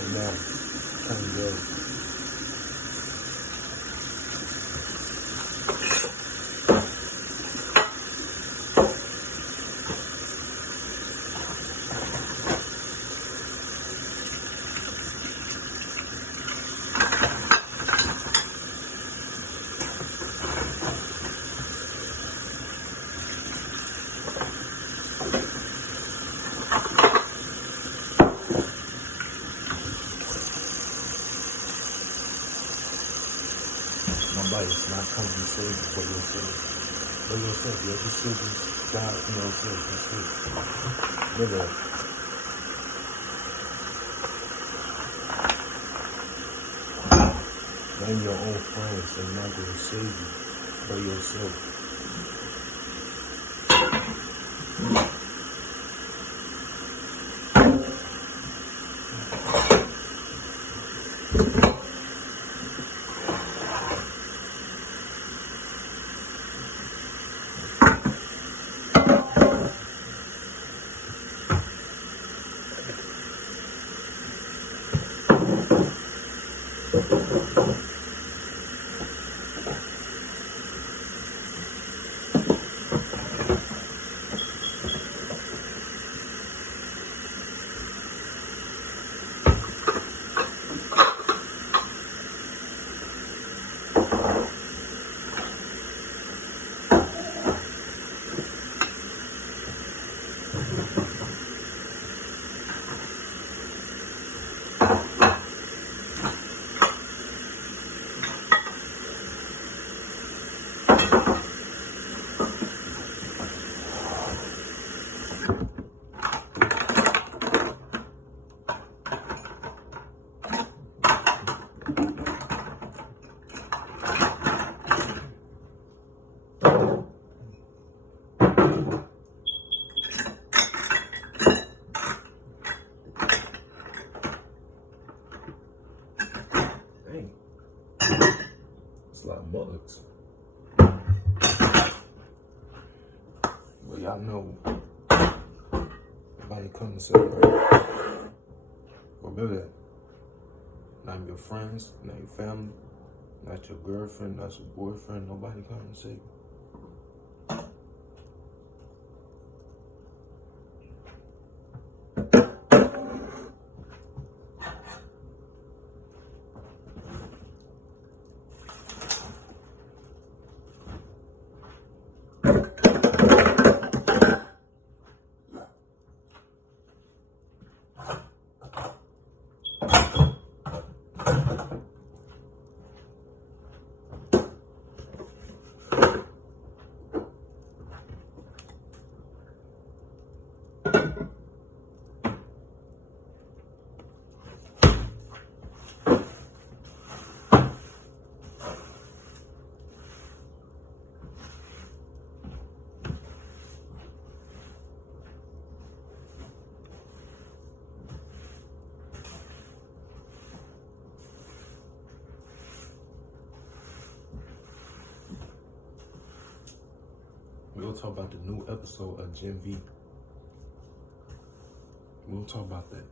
And now, time to go. Nobody's not coming to save you for yourself. For yourself, your decisions, God, for yourself. That's it. Look at it. Name your own friends. They're not going to save you for yourself. Dang. It's a lot of bugs. But y'all know, nobody come to celebrate. Remember that. Not your friends, not your family, not your girlfriend, not your boyfriend. Nobody come to save you. We'll talk about the new episode of Gen V. We'll talk about that.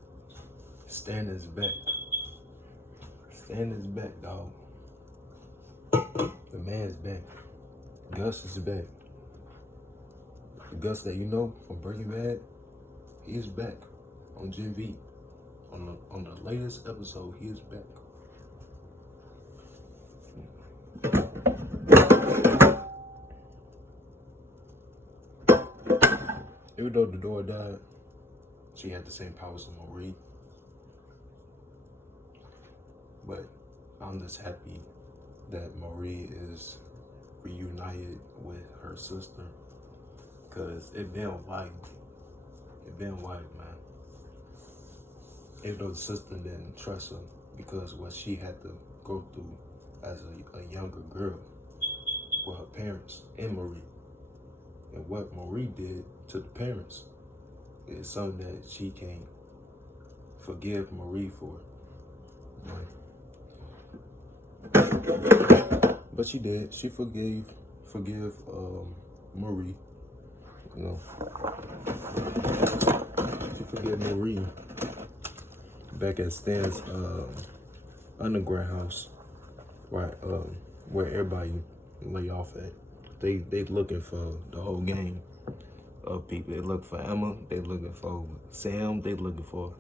Stan is back. Stan is back, dog. The man's back. Gus is back. The Gus that you know from Breaking Bad, he is back on Gen V. On the latest episode, he is back. Even though the door died, she had the same powers as Marie. But I'm just happy that Marie is reunited with her sister, because it been white. It been white, man. Even though the sister didn't trust her because what she had to go through as a younger girl with her parents and Marie. And what Marie did to the parents is something that she can't forgive Marie for. But she did. She forgave Marie. You know, she forgave Marie back at Stan's underground house, right? Where everybody lay off at. They looking for the whole gang of people. They looking for Emma. They looking for Sam. They looking for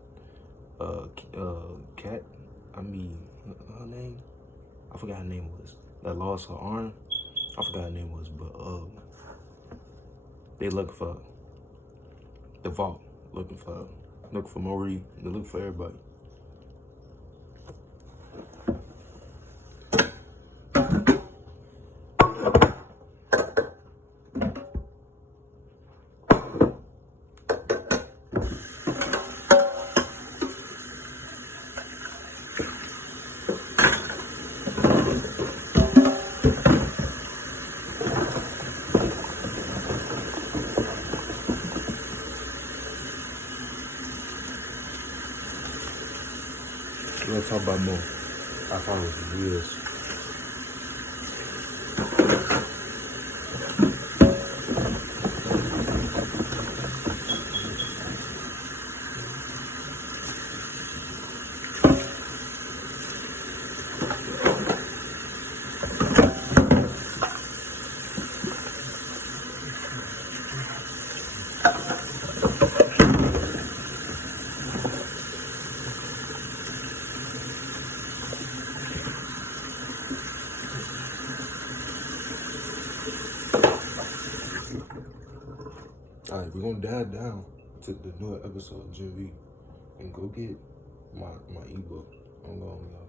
Kat. I mean, her name. I forgot her name was. That lost her arm. I forgot her name was, but they looking for the vault. Looking for Marie. They looking for everybody. We're gonna talk about more. I followed for years. All right, we're gonna dive down to the new episode of Gen V and go get my ebook. I'm going, y'all.